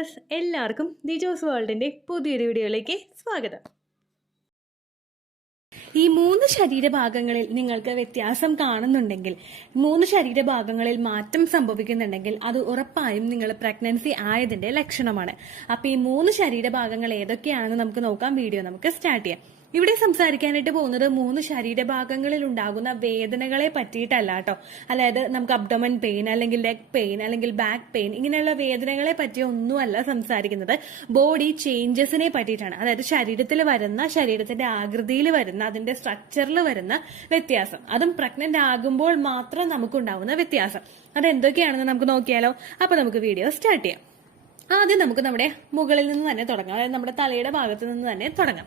Viewers, എല്ലാവർക്കും ദിജോസ് വേൾഡിന്റെ പുതിയൊരു വീഡിയോയിലേക്ക് സ്വാഗതം. ഈ 3 ശരീരഭാഗങ്ങളിൽ നിങ്ങൾക്ക് വ്യത്യാസം കാണുന്നുണ്ടെങ്കിൽ, 3 ശരീരഭാഗങ്ങളിൽ മാറ്റം സംഭവിക്കുന്നുണ്ടെങ്കിൽ അത് ഉറപ്പായും നിങ്ങൾ പ്രഗ്നൻസി ആയതിന്റെ ലക്ഷണമാണ്. അപ്പൊ ഈ 3 ശരീരഭാഗങ്ങൾ ഏതൊക്കെയാണെന്ന് നമുക്ക് നോക്കാം. വീഡിയോ നമുക്ക് സ്റ്റാർട്ട് ചെയ്യാം. ഇവിടെ സംസാരിക്കാനായിട്ട് പോകുന്നത് 3 ശരീരഭാഗങ്ങളിൽ ഉണ്ടാകുന്ന വേദനകളെ പറ്റിയിട്ടല്ല കേട്ടോ. അതായത് നമുക്ക് അബ്ഡോമൻ പെയിൻ, അല്ലെങ്കിൽ ലെഗ് പെയിൻ, അല്ലെങ്കിൽ ബാക്ക് പെയിൻ, ഇങ്ങനെയുള്ള വേദനകളെ പറ്റി ഒന്നുമല്ല സംസാരിക്കുന്നത്. ബോഡി ചേഞ്ചസിനെ പറ്റിയിട്ടാണ്. അതായത് ശരീരത്തിൽ വരുന്ന, ശരീരത്തിന്റെ ആകൃതിയിൽ വരുന്ന, അതിന്റെ സ്ട്രക്ചറിൽ വരുന്ന വ്യത്യാസം, അതും പ്രഗ്നന്റ് ആകുമ്പോൾ മാത്രം നമുക്കുണ്ടാവുന്ന വ്യത്യാസം. അതെന്തൊക്കെയാണെന്ന് നമുക്ക് നോക്കിയാലോ. അപ്പൊ നമുക്ക് വീഡിയോ സ്റ്റാർട്ട് ചെയ്യാം. ആദ്യം നമുക്ക് നമ്മുടെ മുകളിൽ നിന്ന് തന്നെ തുടങ്ങാം. അതായത് നമ്മുടെ തലയുടെ ഭാഗത്ത് നിന്ന് തന്നെ തുടങ്ങാം.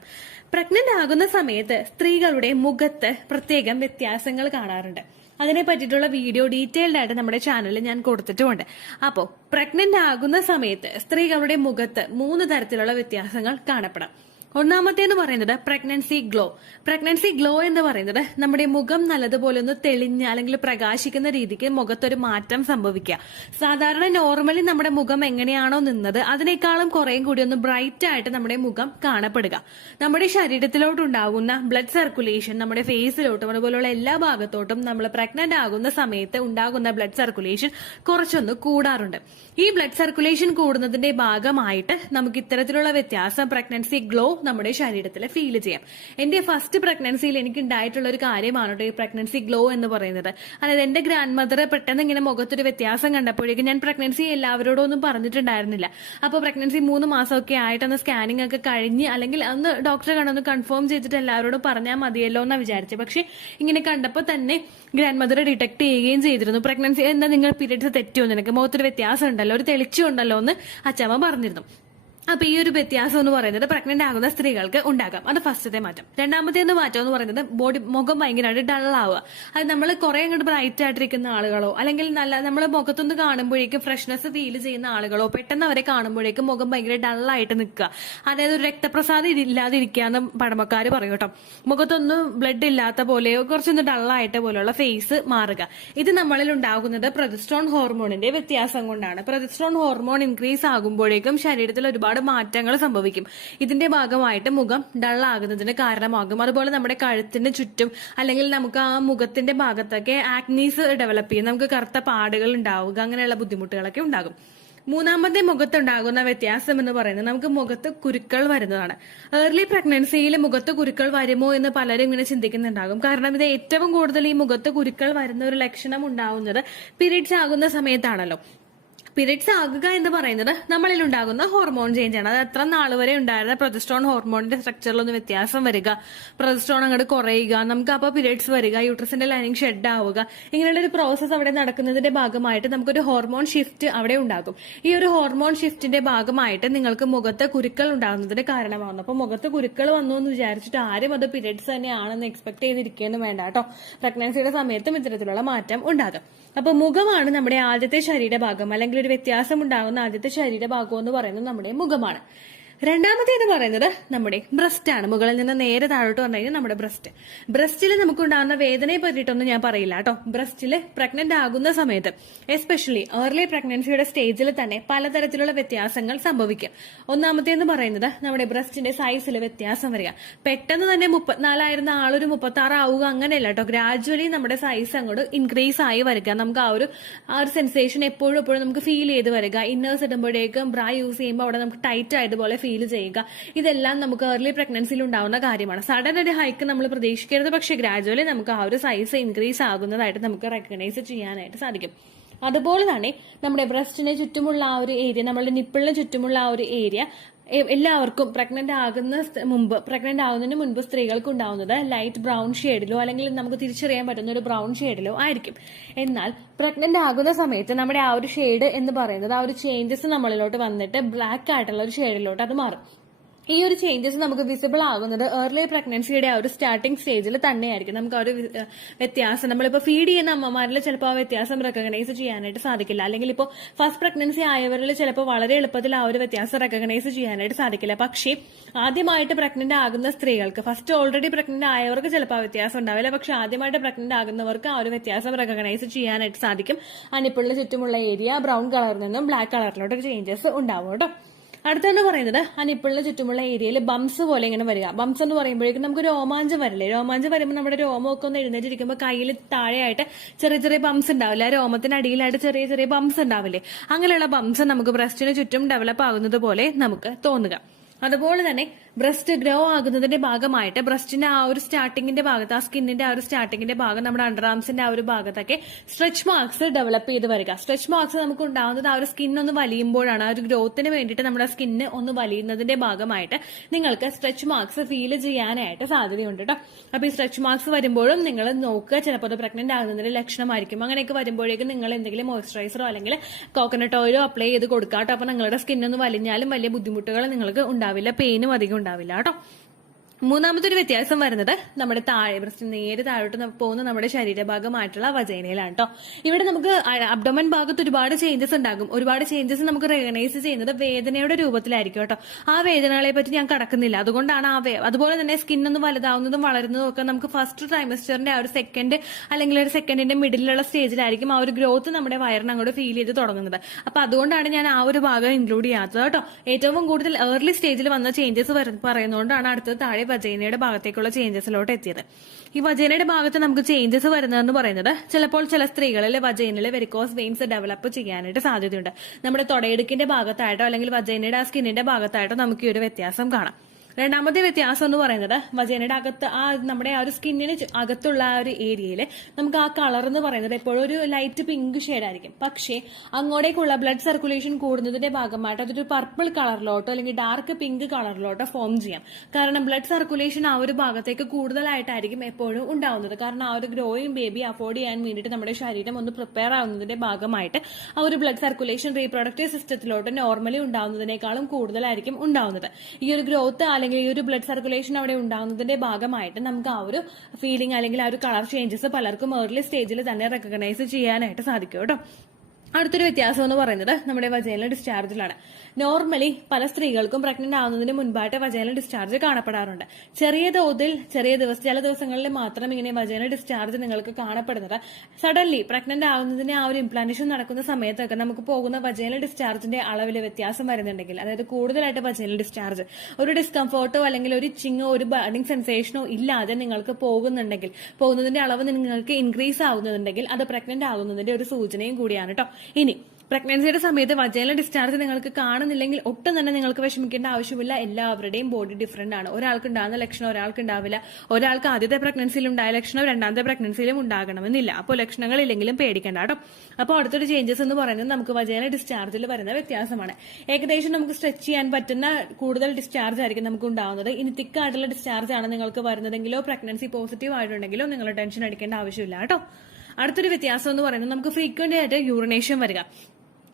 പ്രഗ്നന്റ് ആകുന്ന സമയത്ത് സ്ത്രീകളുടെ മുഖത്ത് പ്രത്യേകം വ്യത്യാസങ്ങൾ കാണാറുണ്ട്. അതിനെ പറ്റിയിട്ടുള്ള വീഡിയോ ഡീറ്റെയിൽഡ് ആയിട്ട് നമ്മുടെ ചാനലിൽ ഞാൻ കൊടുത്തിട്ടുമുണ്ട്. അപ്പോൾ പ്രഗ്നന്റ് ആകുന്ന സമയത്ത് സ്ത്രീകളുടെ മുഖത്ത് 3 തരത്തിലുള്ള വ്യത്യാസങ്ങൾ കാണപ്പെടാം. ഒന്നാമത്തേന്ന് പറയുന്നത് പ്രഗ്നൻസി ഗ്ലോ. പ്രഗ്നൻസി ഗ്ലോ എന്ന് പറയുന്നത് നമ്മുടെ മുഖം നല്ലതുപോലെ ഒന്ന് തെളിഞ്ഞ് അല്ലെങ്കിൽ പ്രകാശിക്കുന്ന രീതിക്ക് മുഖത്തൊരു മാറ്റം സംഭവിക്കുക. സാധാരണ നോർമലി നമ്മുടെ മുഖം എങ്ങനെയാണോ നിന്നത് അതിനേക്കാളും കുറേയും കൂടി ഒന്ന് ബ്രൈറ്റ് ആയിട്ട് നമ്മുടെ മുഖം കാണപ്പെടുക. നമ്മുടെ ശരീരത്തിലോട്ടുണ്ടാകുന്ന ബ്ലഡ് സർക്കുലേഷൻ നമ്മുടെ ഫേസിലോട്ടും അതുപോലുള്ള എല്ലാ ഭാഗത്തോട്ടും നമ്മൾ പ്രഗ്നന്റ് ആകുന്ന സമയത്ത് ഉണ്ടാകുന്ന ബ്ലഡ് സർക്കുലേഷൻ കുറച്ചൊന്ന് കൂടാറുണ്ട്. ഈ ബ്ലഡ് സർക്കുലേഷൻ കൂടുന്നതിന്റെ ഭാഗമായിട്ട് നമുക്ക് ഇത്തരത്തിലുള്ള വ്യത്യാസം, പ്രഗ്നൻസി ഗ്ലോ, നമ്മുടെ ശരീരത്തിൽ ഫീൽ ചെയ്യാം. എന്റെ ഫസ്റ്റ് പ്രഗ്നൻസിയിൽ എനിക്ക് ഉണ്ടായിട്ടുള്ള ഒരു കാര്യമാണ് ഈ പ്രഗ്നൻസി ഗ്ലോ എന്ന് പറയുന്നത്. അതായത് എന്റെ ഗ്രാൻഡ് മദർ പെട്ടെന്ന് ഇങ്ങനെ മുഖത്തൊരു വ്യത്യാസം കണ്ടപ്പോഴേക്കും, ഞാൻ പ്രഗ്നൻസി എല്ലാവരോടും ഒന്നും പറഞ്ഞിട്ടുണ്ടായിരുന്നില്ല. അപ്പോൾ പ്രഗ്നൻസി 3 മാസമൊക്കെ ആയിട്ടൊന്ന് സ്കാനിങ് ഒക്കെ കഴിഞ്ഞ്, അല്ലെങ്കിൽ അന്ന് ഡോക്ടറെ കണ്ടൊന്ന് കൺഫേം ചെയ്തിട്ട് എല്ലാവരോടും പറഞ്ഞാൽ മതിയല്ലോ എന്നാണ് വിചാരിച്ചത്. പക്ഷെ ഇങ്ങനെ കണ്ടപ്പോൾ തന്നെ ഗ്രാൻഡ് മദർ ഡിറ്റക്ട് ചെയ്യുകയും ചെയ്തിരുന്നു. പ്രഗ്നൻസി എന്താ, നിങ്ങൾ പീരിയഡ്സ് തെറ്റുമോ, നിനക്ക് മുഖത്തൊരു വ്യത്യാസം ഉണ്ടല്ലോ, ഒരു തെളിച്ചുണ്ടല്ലോ എന്ന് അച്ഛമ്മ പറഞ്ഞിരുന്നു. അപ്പൊ ഈ ഒരു വ്യത്യാസം എന്ന് പറയുന്നത് പ്രഗ്നന്റ് ആകുന്ന സ്ത്രീകൾക്ക് ഉണ്ടാകാം. അത് ഫസ്റ്റത്തെ മാറ്റം. രണ്ടാമത്തെ മാറ്റം എന്ന് പറയുന്നത് മുഖം ഭയങ്കരമായിട്ട് ഡള്ളാവുക. അത് നമ്മൾ കുറെ അങ്ങോട്ട് ബ്രൈറ്റ് ആയിട്ടിരിക്കുന്ന ആളുകളോ, അല്ലെങ്കിൽ നല്ല നമ്മൾ മുഖത്തൊന്ന് കാണുമ്പോഴേക്കും ഫ്രഷ്നെസ് ഫീൽ ചെയ്യുന്ന ആളുകളോ, പെട്ടെന്ന് അവരെ കാണുമ്പോഴേക്കും മുഖം ഭയങ്കര ഡള്ളായിട്ട് നിൽക്കുക. അതായത് ഒരു രക്തപ്രസാദം ഇല്ലാതിരിക്കാന്ന് പഴമക്കാർ പറയും കേട്ടോ. മുഖത്തൊന്നും ബ്ലഡ് ഇല്ലാത്ത പോലെയോ കുറച്ചൊന്ന് ഡള്ളായിട്ട് പോലെയുള്ള ഫേസ് മാറുക. ഇത് നമ്മളിൽ ഉണ്ടാകുന്നത് പ്രൊജസ്ട്രോൺ ഹോർമോണിന്റെ വ്യത്യാസം കൊണ്ടാണ്. പ്രൊജസ്ട്രോൺ ഹോർമോൺ ഇൻക്രീസ് ആകുമ്പോഴേക്കും ശരീരത്തിൽ ഒരുപാട് മാറ്റങ്ങൾ സംഭവിക്കും. ഇതിന്റെ ഭാഗമായിട്ട് മുഖം ഡള്ളാകുന്നതിന് കാരണമാകും. അതുപോലെ നമ്മുടെ കഴുത്തിന്റെ ചുറ്റും, അല്ലെങ്കിൽ നമുക്ക് ആ മുഖത്തിന്റെ ഭാഗത്തൊക്കെ ആക്നീസ് ഡെവലപ്പ് ചെയ്യും, നമുക്ക് കറുത്ത പാടുകൾ ഉണ്ടാവുക, അങ്ങനെയുള്ള ബുദ്ധിമുട്ടുകളൊക്കെ ഉണ്ടാകും. മൂന്നാമത്തെ മുഖത്തുണ്ടാകുന്ന വ്യത്യാസം എന്ന് പറയുന്നത് നമുക്ക് മുഖത്ത് കുരുക്കൾ വരുന്നതാണ്. ഏർലി പ്രഗ്നൻസിയിൽ മുഖത്ത് കുരുക്കൾ വരുമോ എന്ന് പലരും ഇങ്ങനെ ചിന്തിക്കുന്നുണ്ടാകും. കാരണം ഇത് ഏറ്റവും കൂടുതൽ ഈ മുഖത്ത് കുരുക്കൾ വരുന്ന ഒരു ലക്ഷണം ഉണ്ടാവുന്നത് പീരീഡ്സ് ആകുന്ന സമയത്താണല്ലോ. പീരിയഡ്സ് ആകുക എന്ന് പറയുന്നത് നമ്മളിൽ ഉണ്ടാകുന്ന ഹോർമോൺ ചേഞ്ച് ആണ്. അത് എത്ര നാൾ വരെ ഉണ്ടായിരുന്ന പ്രൊജസ്ട്രോൺ ഹോർമോണിന്റെ സ്ട്രക്ചറിലൊന്ന് വ്യത്യാസം വരിക, പ്രൊജസ്ട്രോൺ അങ്ങോട്ട് കുറയുക, നമുക്ക് അപ്പോൾ പീരിയഡ്സ് വരിക, യൂട്രസിന്റെ ലൈനിങ് ഷെഡ് ആവുക, ഇങ്ങനെയുള്ള ഒരു പ്രോസസ്സ് അവിടെ നടക്കുന്നതിന്റെ ഭാഗമായിട്ട് നമുക്കൊരു ഹോർമോൺ ഷിഫ്റ്റ് അവിടെ ഉണ്ടാകും. ഈ ഒരു ഹോർമോൺ ഷിഫ്റ്റിന്റെ ഭാഗമായിട്ട് നിങ്ങൾക്ക് മുഖത്ത് കുരുക്കൾ ഉണ്ടാകുന്നതിന് കാരണമാകുന്നു. അപ്പൊ മുഖത്ത് കുരുക്കൾ വന്നു എന്ന് വിചാരിച്ചിട്ട് ആരും അത് പീരിയഡ്സ് തന്നെയാണെന്ന് എക്സ്പെക്ട് ചെയ്തിരിക്കുന്നു വേണ്ട കേട്ടോ. പ്രഗ്നൻസിയുടെ സമയത്തും ഇത്തരത്തിലുള്ള മാറ്റം ഉണ്ടാകും. അപ്പൊ മുഖമാണ് നമ്മുടെ ആദ്യത്തെ ശരീരഭാഗം, അല്ലെങ്കിൽ ഒരു വ്യത്യാസം ഉണ്ടാകുന്ന ആദ്യത്തെ ശരീരഭാഗം എന്ന് പറയുന്നത് നമ്മുടെ മുഖമാണ്. രണ്ടാമത്തേന്ന് പറയുന്നത് നമ്മുടെ ബ്രസ്റ്റ് ആണ്. മുകളിൽ നിന്ന് നേരെ താഴോട്ട് വന്നു കഴിഞ്ഞാൽ നമ്മുടെ ബ്രസ്റ്റിൽ നമുക്കുണ്ടാകുന്ന വേദനയെ പറ്റിയിട്ടൊന്നും ഞാൻ പറയില്ല കേട്ടോ. ബ്രസ്റ്റിൽ പ്രഗ്നന്റ് ആകുന്ന സമയത്ത്, എസ്പെഷ്യലി ഏർലി പ്രഗ്നൻസിയുടെ സ്റ്റേജിൽ തന്നെ പലതരത്തിലുള്ള വ്യത്യാസങ്ങൾ സംഭവിക്കും. ഒന്നാമത്തേന്ന് പറയുന്നത് നമ്മുടെ ബ്രസ്റ്റിന്റെ സൈസിൽ വ്യത്യാസം വരിക. പെട്ടെന്ന് തന്നെ 34 ആയിരുന്ന ആളൊരു 36 ആവുക, അങ്ങനെയല്ല കേട്ടോ. ഗ്രാജുവലി നമ്മുടെ സൈസ് അങ്ങോട്ട് ഇൻക്രീസ് ആയി വരിക. നമുക്ക് ആ ഒരു സെൻസേഷൻ എപ്പോഴും നമുക്ക് ഫീൽ ചെയ്ത് വരിക. ഇന്നേഴ്സ് ഇടുമ്പോഴേക്കും ബ്രാ യൂസ് ചെയ്യുമ്പോൾ അവിടെ നമുക്ക് ടൈറ്റ് ആയതുപോലെ ഫീൽ ചെയ്യുക. ഇതെല്ലാം നമുക്ക് ഏർലി പ്രഗ്നൻസിയിൽ ഉണ്ടാവുന്ന കാര്യമാണ്. സഡൻ ഒരു ഹൈക്ക് നമ്മൾ പ്രതീക്ഷിക്കരുത്. പക്ഷെ ഗ്രാജുവലി നമുക്ക് ആ ഒരു സൈസ് ഇൻക്രീസ് ആകുന്നതായിട്ട് നമുക്ക് റെക്കഗ്നൈസ് ചെയ്യാനായിട്ട് സാധിക്കും. അതുപോലെ തന്നെ നമ്മുടെ ബ്രസ്റ്റിന് ചുറ്റുമുള്ള ആ ഒരു ഏരിയ, നമ്മുടെ നിപ്പിളിന് ചുറ്റുമുള്ള ആ ഒരു ഏരിയ എല്ലാവർക്കും പ്രഗ്നന്റ് ആകുന്നതിന് മുൻപ് സ്ത്രീകൾക്ക് ഉണ്ടാവുന്നത് ലൈറ്റ് ബ്രൗൺ ഷെയ്ഡിലോ, അല്ലെങ്കിൽ നമുക്ക് തിരിച്ചറിയാൻ പറ്റുന്ന ഒരു ബ്രൗൺ ഷെയ്ഡിലോ ആയിരിക്കും. എന്നാൽ പ്രഗ്നന്റ് ആകുന്ന സമയത്ത് നമ്മുടെ ആ ഒരു ഷെയ്ഡ് എന്ന് പറയുന്നത്, ആ ഒരു ചേഞ്ചസ് നമ്മളിലോട്ട് വന്നിട്ട് ബ്ലാക്ക് ആയിട്ടുള്ള ഒരു ഷെയ്ഡിലോട്ട് അത് മാറും. ഈ ഒരു ചേഞ്ചസ് നമുക്ക് വിസിബിൾ ആകുന്നത് ഏർലി പ്രഗ്നൻസിയുടെ ആ ഒരു സ്റ്റാർട്ടിംഗ് സ്റ്റേജിൽ തന്നെയായിരിക്കും. നമുക്ക് ആ ഒരു വ്യത്യാസം നമ്മളിപ്പോൾ ഫീഡ് ചെയ്യുന്ന അമ്മമാരിൽ ചിലപ്പോൾ ആ വ്യത്യാസം റെക്കഗ്നൈസ് ചെയ്യാനായിട്ട് സാധിക്കില്ല. അല്ലെങ്കിൽ ഇപ്പോൾ ഫസ്റ്റ് പ്രഗ്നൻസി ആയവരിൽ ചിലപ്പോൾ വളരെ എളുപ്പത്തിൽ ആ ഒരു വ്യത്യാസം റെക്കഗ്നൈസ് ചെയ്യാനായിട്ട് സാധിക്കില്ല. പക്ഷേ ആദ്യമായിട്ട് പ്രഗ്നന്റ് ആകുന്ന സ്ത്രീകൾക്ക്, ഫസ്റ്റ് ഓൾറെഡി പ്രഗ്നന്റ് ആയവർക്ക് ചിലപ്പോൾ ആ വ്യത്യാസം ഉണ്ടാവില്ല. പക്ഷെ ആദ്യമായിട്ട് പ്രഗ്നന്റ് ആകുന്നവർക്ക് ആ ഒരു വ്യത്യാസം റെക്കഗ്നൈസ് ചെയ്യാനായിട്ട് സാധിക്കും. അനിപ്പിളിന് ചുറ്റുമുള്ള ഏരിയ ബ്രൗൺ കളറിൽ നിന്നും ബ്ലാക്ക് കളറിലോട്ട് ഒരു ചേഞ്ചസ് ഉണ്ടാവും കേട്ടോ. അടുത്തെന്ന് പറയുന്നത് ആ നിപ്പിളിന് ചുറ്റുമുള്ള ഏരിയയിൽ ബംസ് പോലെ ഇങ്ങനെ വരിക. ബംസ് എന്ന് പറയുമ്പോഴേക്കും നമുക്ക് രോമാഞ്ചം വരില്ലേ? രോമാഞ്ചം വരുമ്പോൾ നമ്മുടെ രോമമൊക്കെ ഒന്ന് എഴുന്നേറ്റിരിക്കുമ്പോൾ കയ്യിൽ താഴെയായിട്ട് ചെറിയ ചെറിയ ബംസ് ഉണ്ടാവില്ല, രോമത്തിനടിയിലായിട്ട് ചെറിയ ചെറിയ ബംസ് ഉണ്ടാവില്ലേ? അങ്ങനെയുള്ള ബംസ് നമുക്ക് ബ്രസ്റ്റിന് ചുറ്റും ഡെവലപ്പ് ആകുന്നത് പോലെ നമുക്ക് തോന്നുക. അതുപോലെ തന്നെ ബ്രസ്റ്റ് ഗ്രോ ആകുന്നതിന്റെ ഭാഗമായിട്ട് ബ്രസ്റ്റിന്റെ ആ ഒരു സ്റ്റാർട്ടിങ്ങിന്റെ ഭാഗത്ത്, ആ സ്കിന്നിന്റെ ആ ഒരു സ്റ്റാർട്ടിങ്ങിന്റെ ഭാഗം, നമ്മുടെ അണ്ടർ ആംസിന്റെ ആ ഒരു ഭാഗത്തൊക്കെ സ്ട്രെച്ച് മാർക്സ് ഡെവലപ്പ് ചെയ്ത് വരിക. സ്ട്രെച്ച് മാർക്സ് നമുക്ക് ഉണ്ടാകുന്നത് ആ ഒരു സ്കിൻ ഒന്ന് വലിയുമ്പോഴാണ്. ആ ഒരു ഗ്രോത്തിന് വേണ്ടിയിട്ട് നമ്മുടെ സ്കിന്ന് ഒന്ന് വലിയുന്നതിന്റെ ഭാഗമായിട്ട് നിങ്ങൾക്ക് സ്ട്രെച്ച് മാർക്സ് ഫീൽ ചെയ്യാനായിട്ട് സാധ്യതയുണ്ട് കേട്ടോ. അപ്പൊ ഈ സ്ട്രെച്ച് മാർക്സ് വരുമ്പോഴും നിങ്ങൾ നോക്കുക, ചിലപ്പോൾ അത് പ്രഗ്നന്റ് ആകുന്നതിന്റെ ലക്ഷണമായിരിക്കും. അങ്ങനെയൊക്കെ വരുമ്പോഴേക്കും നിങ്ങൾ എന്തെങ്കിലും മോയ്സ്ചറൈസറോ അല്ലെങ്കിൽ കോക്കനട്ട് ഓയിലോ അപ്ലൈ ചെയ്ത് കൊടുക്കുക കേട്ടോ. അപ്പൊ നിങ്ങളുടെ സ്കിന്നൊന്ന് വലിഞ്ഞാലും വലിയ ബുദ്ധിമുട്ടുകൾ നിങ്ങൾക്ക് ഉണ്ടാവില്ല, പെയിനും അധികം ഉണ്ടാവില്ല കേട്ടോ. മൂന്നാമത്തെ ഒരു വ്യത്യാസം വരുന്നത് നമ്മുടെ താഴെ ബ്രസ്റ്റ് നേരെ താഴോട്ട് പോകുന്ന നമ്മുടെ ശരീരഭാഗമായിട്ടുള്ള വജൈനയിലാണ് കേട്ടോ. ഇവിടെ നമുക്ക് അബ്ഡോമൻ ഭാഗത്ത് ഒരുപാട് ചേഞ്ചസ് ഉണ്ടാകും. ഒരുപാട് ചേഞ്ചസ് നമുക്ക് റെക്കഗ്നൈസ് ചെയ്യുന്നത് വേദനയുടെ രൂപത്തിലായിരിക്കും കേട്ടോ. ആ വേദനകളെ പറ്റി ഞാൻ കടക്കുന്നില്ല. അതുകൊണ്ടാണ് അതുപോലെ തന്നെ സ്കിന്നൊന്ന് വലുതാവുന്നതും വളരുന്നതും ഒക്കെ നമുക്ക് ഫസ്റ്റ് ട്രൈമസ്റ്ററിന്റെ ആ ഒരു സെക്കൻഡ് അല്ലെങ്കിൽ ഒരു സെക്കൻഡിന്റെ മിഡിലുള്ള സ്റ്റേജിലായിരിക്കും ആ ഒരു ഗ്രോത്ത് നമ്മുടെ വയറിന് അങ്ങോട്ട് ഫീൽ ചെയ്ത് തുടങ്ങുന്നത്. അപ്പൊ അതുകൊണ്ടാണ് ഞാൻ ആ ഒരു ഭാഗം ഇൻക്ലൂഡ് ചെയ്യാത്തത് കേട്ടോ. ഏറ്റവും കൂടുതൽ ഏർലി സ്റ്റേജിൽ വന്ന ചേഞ്ചസ് പറയുന്നതുകൊണ്ടാണ് അടുത്തത് താഴെ വജൈനയുടെ ഭാഗത്തേക്കുള്ള ചേഞ്ചസിലോട്ട് എത്തിയത്. ഈ വജൈനയുടെ ഭാഗത്ത് നമുക്ക് ചേഞ്ചസ് വരുന്നതെന്ന് പറയുന്നത് ചിലപ്പോൾ ചില സ്ത്രീകളിൽ വജൈനയിൽ വെരിക്കോസ് വെയിൻസ് ഡെവലപ്പ് ചെയ്യാനായിട്ട് സാധ്യതയുണ്ട്. നമ്മുടെ തൊടയിടുക്കിന്റെ ഭാഗത്തായിട്ടോ അല്ലെങ്കിൽ വജൈനയുടെ ആ സ്കിന്നിന്റെ ഭാഗത്തായിട്ടോ നമുക്ക് ഈ ഒരു വ്യത്യാസം കാണാം. രണ്ടാമത്തെ വ്യത്യാസം എന്ന് പറയുന്നത് വജൈനയുടെ അകത്ത് നമ്മുടെ ആ ഒരു സ്കിന്നിന് അകത്തുള്ള ആ ഒരു ഏരിയയിൽ നമുക്ക് ആ കളർ എന്ന് പറയുന്നത് എപ്പോഴും ഒരു ലൈറ്റ് പിങ്ക് ഷെയ്ഡ് ആയിരിക്കും. പക്ഷേ അങ്ങോട്ടേക്കുള്ള ബ്ലഡ് സർക്കുലേഷൻ കൂടുന്നതിന്റെ ഭാഗമായിട്ട് അതൊരു പർപ്പിൾ കളറിലോട്ടോ അല്ലെങ്കിൽ ഡാർക്ക് പിങ്ക് കളറിലോട്ടോ ഫോം ചെയ്യാം. കാരണം ബ്ലഡ് സർക്കുലേഷൻ ആ ഒരു ഭാഗത്തേക്ക് കൂടുതലായിട്ടായിരിക്കും എപ്പോഴും ഉണ്ടാവുന്നത്. കാരണം ആ ഒരു ഗ്രോയിങ് ബേബി അഫോർഡ് ചെയ്യാൻ വേണ്ടിയിട്ട് നമ്മുടെ ശരീരം ഒന്ന് പ്രിപ്പയർ ആവുന്നതിന്റെ ഭാഗമായിട്ട് ആ ഒരു ബ്ലഡ് സർക്കുലേഷൻ റീപ്രൊഡക്റ്റീവ് സിസ്റ്റത്തിലോട്ട് നോർമലി ഉണ്ടാവുന്നതിനേക്കാളും കൂടുതലായിരിക്കും ഉണ്ടാവുന്നത്. ഈ ഒരു ഗ്രോത്ത് അല്ലെങ്കിൽ ഈ ഒരു ബ്ലഡ് സർക്കുലേഷൻ അവിടെ ഉണ്ടാകുന്നതിന്റെ ഭാഗമായിട്ട് നമുക്ക് ആ ഒരു ഫീലിംഗ് അല്ലെങ്കിൽ ആ ഒരു കളർ ചേഞ്ചസ് പലർക്കും ഏർലി സ്റ്റേജിൽ തന്നെ റെക്കഗ്നൈസ് ചെയ്യാനായിട്ട് സാധിക്കും കേട്ടോ. അടുത്തൊരു വ്യത്യാസം എന്ന് പറയുന്നത് നമ്മുടെ വജൈനൽ ഡിസ്ചാർജിലാണ്. നോർമലി പല സ്ത്രീകൾക്കും പ്രഗ്നന്റ് ആവുന്നതിന് മുൻപായിട്ട് വജൈനൽ ഡിസ്ചാർജ് കാണപ്പെടാറുണ്ട്. ചെറിയ തോതിൽ ചില ദിവസങ്ങളിൽ മാത്രം ഇങ്ങനെ വജൈനൽ ഡിസ്ചാർജ് നിങ്ങൾക്ക് കാണപ്പെടുന്നത്. സഡൻലി പ്രഗ്നന്റ് ആവുന്നതിന് ആ ഒരു ഇംപ്ലാന്റേഷൻ നടക്കുന്ന സമയത്തൊക്കെ നമുക്ക് പോകുന്ന വജൈനൽ ഡിസ്ചാർജിന്റെ അളവിൽ വ്യത്യാസം വരുന്നുണ്ടെങ്കിൽ, അതായത് കൂടുതലായിട്ട് വജൈനൽ ഡിസ്ചാർജ് ഒരു ഡിസ്കംഫോർട്ടോ അല്ലെങ്കിൽ ഒരു ചിങ്ങോ ഒരു ബേണിംഗ് സെൻസേഷനോ ഇല്ലാതെ നിങ്ങൾക്ക് പോകുന്നതിന്റെ അളവ് നിങ്ങൾക്ക് ഇൻക്രീസ് ആവുന്നുണ്ടെങ്കിൽ അത് പ്രഗ്നന്റ് ആകുന്നതിന്റെ ഒരു സൂചനയും കൂടിയാണ് കേട്ടോ. ഇനി പ്രഗ്നൻസിയുടെ സമയത്ത് വജൈനൽ ഡിസ്ചാർജ് നിങ്ങൾക്ക് കാണുന്നില്ലെങ്കിൽ ഒട്ടും തന്നെ നിങ്ങൾക്ക് വിഷമിക്കേണ്ട ആവശ്യമില്ല. എല്ലാവരുടെയും ബോഡി ഡിഫറെന്റ് ആണ്. ഒരാൾക്ക് ഉണ്ടാകുന്ന ലക്ഷണം ഒരാൾക്ക് ഉണ്ടാവില്ല. ഒരാൾക്ക് ആദ്യത്തെ പ്രഗ്നൻസിയിൽ ഉണ്ടായ ലക്ഷണം രണ്ടാമത്തെ പ്രഗ്നൻസിയിലും ഉണ്ടാകണമെന്നില്ല. അപ്പോൾ ലക്ഷണങ്ങൾ ഇല്ലെങ്കിലും പേടിക്കേണ്ട കേട്ടോ. അപ്പോൾ അടുത്തൊരു ചേഞ്ചസ് എന്ന് പറയുന്നത് നമുക്ക് വജൈനൽ ഡിസ്ചാർജിൽ വരുന്ന വ്യത്യാസമാണ്. ഏകദേശം നമുക്ക് സ്ട്രെച്ച് ചെയ്യാൻ പറ്റുന്ന കൂടുതൽ ഡിസ്ചാർജ് ആയിരിക്കും നമുക്ക് ഉണ്ടാകുന്നത്. ഇനി തിക്കായിട്ടുള്ള ഡിസ്ചാർജ് ആണ് നിങ്ങൾക്ക് വരുന്നതെങ്കിലോ പ്രഗ്നൻസി പോസിറ്റീവ് ആയിട്ടുണ്ടെങ്കിലോ നിങ്ങൾ ടെൻഷൻ അടിക്കേണ്ട ആവശ്യമില്ല കേട്ടോ. അടുത്തൊരു വ്യത്യാസം എന്ന് പറയുന്നത് നമുക്ക് ഫ്രീക്വന്റ് ആയിട്ട് യൂറിനേഷൻ വരിക.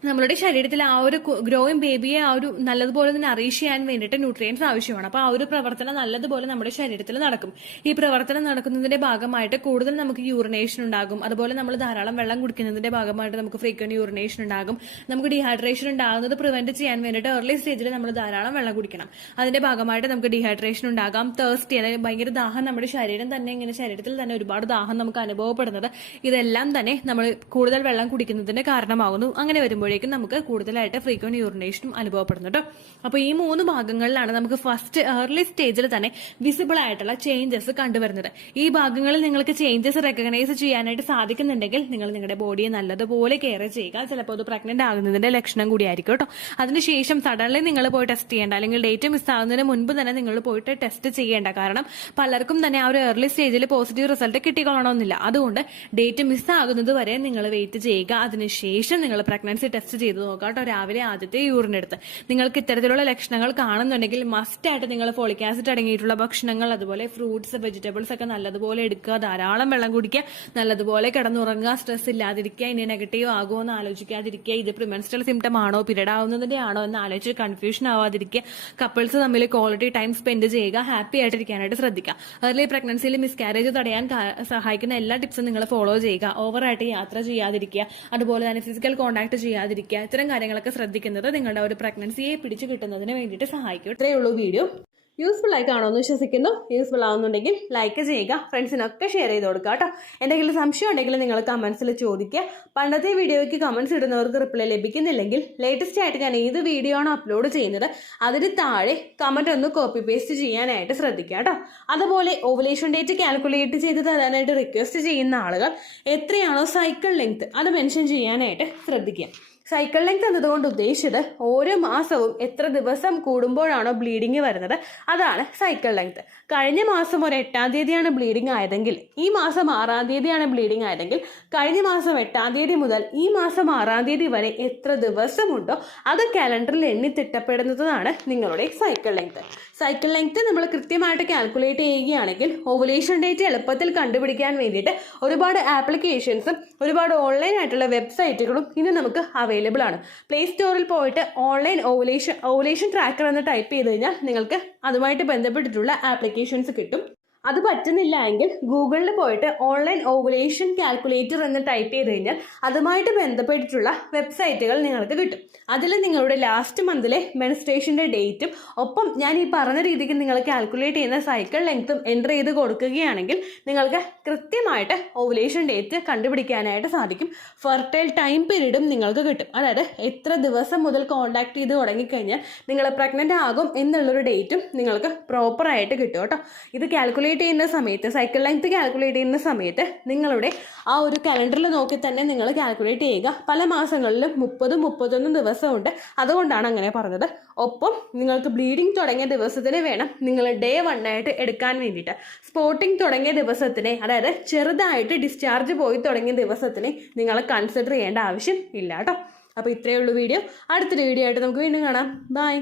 നമ്മളുടെ ശരീരത്തിൽ ആ ഒരു ഗ്രോയിങ് ബേബിയെ ആ ഒരു നല്ലതുപോലെ തന്നെ നറീഷ് ചെയ്യാൻ വേണ്ടിയിട്ട് ന്യൂട്രിയൻസ് ആവശ്യമാണ്. അപ്പൊ ആ ഒരു പ്രവർത്തനം നല്ലതുപോലെ നമ്മുടെ ശരീരത്തിൽ നടക്കും. ഈ പ്രവർത്തനം നടക്കുന്നതിന്റെ ഭാഗമായിട്ട് കൂടുതൽ നമുക്ക് യൂറിനേഷൻ ഉണ്ടാകും. അതുപോലെ നമ്മൾ ധാരാളം വെള്ളം കുടിക്കുന്നതിന്റെ ഭാഗമായിട്ട് നമുക്ക് ഫ്രീക്വന്റ് യൂറിനേഷൻ ഉണ്ടാകും. നമുക്ക് ഡീഹൈഡ്രേഷൻ ഉണ്ടാകുന്നത് പ്രിവെന്റ് ചെയ്യാൻ വേണ്ടിയിട്ട് ഏർലി സ്റ്റേജിൽ നമ്മൾ ധാരാളം വെള്ളം കുടിക്കണം. അതിന്റെ ഭാഗമായിട്ട് നമുക്ക് ഡീഹൈഡ്രേഷൻ ഉണ്ടാകാം. തേഴ്സ്റ്റി, അതായത് ഭയങ്കര ദാഹം, നമ്മുടെ ശരീരത്തിൽ തന്നെ ഒരുപാട് ദാഹം നമുക്ക് അനുഭവപ്പെടുന്നത് ഇതെല്ലാം തന്നെ നമ്മൾ കൂടുതൽ വെള്ളം കുടിക്കുന്നതിന് കാരണമാകുന്നു. അങ്ങനെ വരുമ്പോൾ നമുക്ക് കൂടുതലായിട്ട് ഫ്രീക്വന്റ് യൂറിനേഷനും അനുഭവപ്പെടുന്നു കേട്ടോ. അപ്പൊ ഈ 3 ഭാഗങ്ങളിലാണ് നമുക്ക് ഫസ്റ്റ് ഏർലി സ്റ്റേജിൽ തന്നെ വിസിബിൾ ആയിട്ടുള്ള ചേഞ്ചസ് കണ്ടുവരുന്നത്. ഈ ഭാഗങ്ങളിൽ നിങ്ങൾക്ക് ചേഞ്ചസ് റെക്കഗ്നൈസ് ചെയ്യാനായിട്ട് സാധിക്കുന്നുണ്ടെങ്കിൽ നിങ്ങൾ നിങ്ങളുടെ ബോഡിയെ നല്ലതുപോലെ കെയർ ചെയ്യുക. ചിലപ്പോൾ അത് പ്രഗ്നന്റ് ആകുന്നതിന്റെ ലക്ഷണം കൂടിയായിരിക്കും കേട്ടോ. അതിനുശേഷം സഡൻലി നിങ്ങൾ പോയി ടെസ്റ്റ് ചെയ്യേണ്ട, അല്ലെങ്കിൽ ഡേറ്റ് മിസ് ആകുന്നതിന് മുൻപ് തന്നെ നിങ്ങൾ പോയിട്ട് ടെസ്റ്റ് ചെയ്യേണ്ട. കാരണം പലർക്കും തന്നെ ആ ഒരു ഏർലി സ്റ്റേജിൽ പോസിറ്റീവ് റിസൾട്ട് കിട്ടിക്കൊള്ളണമെന്നില്ല. അതുകൊണ്ട് ഡേറ്റ് മിസ് ആകുന്നത് വരെ നിങ്ങൾ വെയിറ്റ് ചെയ്യുക. അതിനുശേഷം നിങ്ങൾ പ്രഗ്നൻസി ടെസ്റ്റ് ചെയ്ത് നോക്കാം കേട്ടോ. രാവിലെ ആദ്യത്തെ യൂറിൻ എടുത്ത് നിങ്ങൾക്ക് ഇത്തരത്തിലുള്ള ലക്ഷണങ്ങൾ കാണുന്നുണ്ടെങ്കിൽ മസ്റ്റായിട്ട് നിങ്ങൾ ഫോളിക് ആസിഡ് അടങ്ങിയിട്ടുള്ള ഭക്ഷണങ്ങൾ, അതുപോലെ ഫ്രൂട്ട്സ്, വെജിറ്റബിൾസ് ഒക്കെ നല്ലതുപോലെ എടുക്കുക, ധാരാളം വെള്ളം കുടിക്കുക, നല്ലതുപോലെ കിടന്നുറങ്ങുക, സ്ട്രെസ് ഇല്ലാതിരിക്കുക, ഇനി നെഗറ്റീവ് ആകുമോ എന്ന് ആലോചിക്കാതിരിക്കുക, ഇത് പ്രിമെൻസ്ട്രൽ സിംറ്റം ആണോ പീരീഡ് ആവുന്നതിന്റെ ആണോ എന്ന് ആലോചിച്ച് കൺഫ്യൂഷൻ ആവാതിരിക്കുക, കപ്പിൾസ് തമ്മിൽ ക്വാളിറ്റി ടൈം സ്പെൻഡ് ചെയ്യുക, ഹാപ്പി ആയിട്ടിരിക്കാനായിട്ട് ശ്രദ്ധിക്കുക. ഏർലി പ്രഗ്നൻസിയിൽ മിസ്കാരേജ് തടയാൻ സഹായിക്കുന്ന എല്ലാ ടിപ്സും നിങ്ങൾ ഫോളോ ചെയ്യുക. ഓവറായിട്ട് യാത്ര ചെയ്യാതിരിക്കുക, അതുപോലെ തന്നെ ഫിസിക്കൽ കോൺടാക്ട് ചെയ്യാതിരിക്കുക. ഇത്തരം കാര്യങ്ങളൊക്കെ ശ്രദ്ധിക്കുന്നത് നിങ്ങളുടെ ഒരു പ്രഗ്നൻസിയെ പിടിച്ചു കിട്ടുന്നതിന് വേണ്ടിയിട്ട് സഹായിക്കും. ഇത്രയേ ഉള്ളൂ വീഡിയോ. യൂസ്ഫുൾ ആയി കാണുമെന്ന് വിശ്വസിക്കുന്നു. യൂസ്ഫുൾ ആവുന്നുണ്ടെങ്കിൽ ലൈക്ക് ചെയ്യുക, ഫ്രണ്ട്സിനൊക്കെ ഷെയർ ചെയ്ത് കൊടുക്കുക കേട്ടോ. എന്തെങ്കിലും സംശയം ഉണ്ടെങ്കിൽ നിങ്ങൾ കമന്റ്സിൽ ചോദിക്കുക. പണ്ടത്തെ വീഡിയോയ്ക്ക് കമന്റ്സ് ഇടുന്നവർക്ക് റിപ്ലൈ ലഭിക്കുന്നില്ലെങ്കിൽ ലേറ്റസ്റ്റ് ആയിട്ട് ഞാൻ ഏത് വീഡിയോ ആണോ അപ്ലോഡ് ചെയ്യുന്നത് അതിന് താഴെ കമന്റ് ഒന്ന് കോപ്പി പേസ്റ്റ് ചെയ്യാനായിട്ട് ശ്രദ്ധിക്കുക കേട്ടോ. അതുപോലെ ഓവുലേഷൻ ഡേറ്റ് കാൽക്കുലേറ്റ് ചെയ്ത് തരാനായിട്ട് റിക്വസ്റ്റ് ചെയ്യുന്ന ആളുകൾ എത്രയാണോ സൈക്കിൾ ലെങ്ത് അത് മെൻഷൻ ചെയ്യാനായിട്ട് ശ്രദ്ധിക്കുക. സൈക്കിൾ ലെങ്ത് എന്നതുകൊണ്ട് ഉദ്ദേശിച്ചത് ഓരോ മാസവും എത്ര ദിവസം കൂടുമ്പോഴാണോ ബ്ലീഡിങ് വരുന്നത് അതാണ് സൈക്കിൾ ലെങ്ത്. കഴിഞ്ഞ മാസം ഒരു 8-ാം തീയതിയാണ് ബ്ലീഡിങ് ആയതെങ്കിൽ ഈ മാസം 6-ാം തീയതിയാണ് ബ്ലീഡിങ് ആയതെങ്കിൽ കഴിഞ്ഞ മാസം 8-ാം തീയതി മുതൽ ഈ മാസം 6-ാം തീയതി വരെ എത്ര ദിവസമുണ്ടോ അത് കാലണ്ടറിൽ എണ്ണി തിട്ടപ്പെടുന്നതാണ് നിങ്ങളുടെ സൈക്കിൾ ലെങ്ത്. സൈക്കിൾ ലെങ്ത് നമ്മൾ കൃത്യമായിട്ട് കാൽക്കുലേറ്റ് ചെയ്യുകയാണെങ്കിൽ ഓവുലേഷൻ ഡേറ്റ് എളുപ്പത്തിൽ കണ്ടുപിടിക്കാൻ വേണ്ടിയിട്ട് ഒരുപാട് ആപ്ലിക്കേഷൻസും ഒരുപാട് ഓൺലൈൻ ആയിട്ടുള്ള വെബ്സൈറ്റുകളും ഇന്ന് നമുക്ക് അവൈലബിൾ ആണ്. പ്ലേ സ്റ്റോറിൽ പോയിട്ട് ഓൺലൈൻ ഓവുലേഷൻ ട്രാക്കർ എന്ന് ടൈപ്പ് ചെയ്ത് കഴിഞ്ഞാൽ നിങ്ങൾക്ക് അതുമായിട്ട് ബന്ധപ്പെട്ടിട്ടുള്ള ആപ്ലിക്കേഷൻസ് കിട്ടും. അത് പറ്റുന്നില്ല എങ്കിൽ ഗൂഗിളിൽ പോയിട്ട് ഓൺലൈൻ ഓവുലേഷൻ കാൽക്കുലേറ്റർ എന്ന് ടൈപ്പ് ചെയ്ത് കഴിഞ്ഞാൽ അതുമായിട്ട് ബന്ധപ്പെട്ടിട്ടുള്ള വെബ്സൈറ്റുകൾ നിങ്ങൾക്ക് കിട്ടും. അതിൽ നിങ്ങളുടെ ലാസ്റ്റ് മന്തിലെ മെൻസ്ട്രേഷൻ്റെ ഡേറ്റും ഒപ്പം ഞാൻ ഈ പറഞ്ഞ രീതിക്ക് നിങ്ങൾ കാൽക്കുലേറ്റ് ചെയ്യുന്ന സൈക്കിൾ ലെങ്ത്തും എൻ്റർ ചെയ്ത് കൊടുക്കുകയാണെങ്കിൽ നിങ്ങൾക്ക് കൃത്യമായിട്ട് ഓവുലേഷൻ ഡേറ്റ് കണ്ടുപിടിക്കാനായിട്ട് സാധിക്കും. ഫെർട്ടൈൽ ടൈം പീരീഡും നിങ്ങൾക്ക് കിട്ടും. അതായത് എത്ര ദിവസം മുതൽ കോൺടാക്ട് ചെയ്ത് തുടങ്ങിക്കഴിഞ്ഞാൽ നിങ്ങൾ പ്രഗ്നൻ്റ് ആകും എന്നുള്ളൊരു ഡേറ്റും നിങ്ങൾക്ക് പ്രോപ്പറായിട്ട് കിട്ടും കേട്ടോ. ഇത് കാൽക്കുലേറ്റ് ചെയ്യുന്ന സമയത്ത് സൈക്കിൾ ലെങ്ത് കാൽക്കുലേറ്റ് ചെയ്യുന്ന സമയത്ത് നിങ്ങളുടെ ആ ഒരു കലണ്ടറിൽ നോക്കി തന്നെ നിങ്ങൾ കാൽക്കുലേറ്റ് ചെയ്യുക. പല മാസങ്ങളിലും 30-31 ദിവസമുണ്ട്, അതുകൊണ്ടാണ് അങ്ങനെ പറഞ്ഞത്. ഒപ്പം നിങ്ങൾക്ക് ബ്ലീഡിങ് തുടങ്ങിയ ദിവസത്തിന് വേണം നിങ്ങൾ ഡേ 1 ആയിട്ട് എടുക്കാൻ വേണ്ടിയിട്ട്. സ്പോട്ടിങ് തുടങ്ങിയ ദിവസത്തിനെ, അതായത് ചെറുതായിട്ട് ഡിസ്ചാർജ് പോയി തുടങ്ങിയ ദിവസത്തിനെ നിങ്ങൾ കൺസിഡർ ചെയ്യേണ്ട ആവശ്യം ഇല്ല കേട്ടോ. അപ്പോൾ ഇത്രയേ ഉള്ളൂ വീഡിയോ. അടുത്തൊരു വീഡിയോ ആയിട്ട് നമുക്ക് വീണ്ടും കാണാം. ബൈ.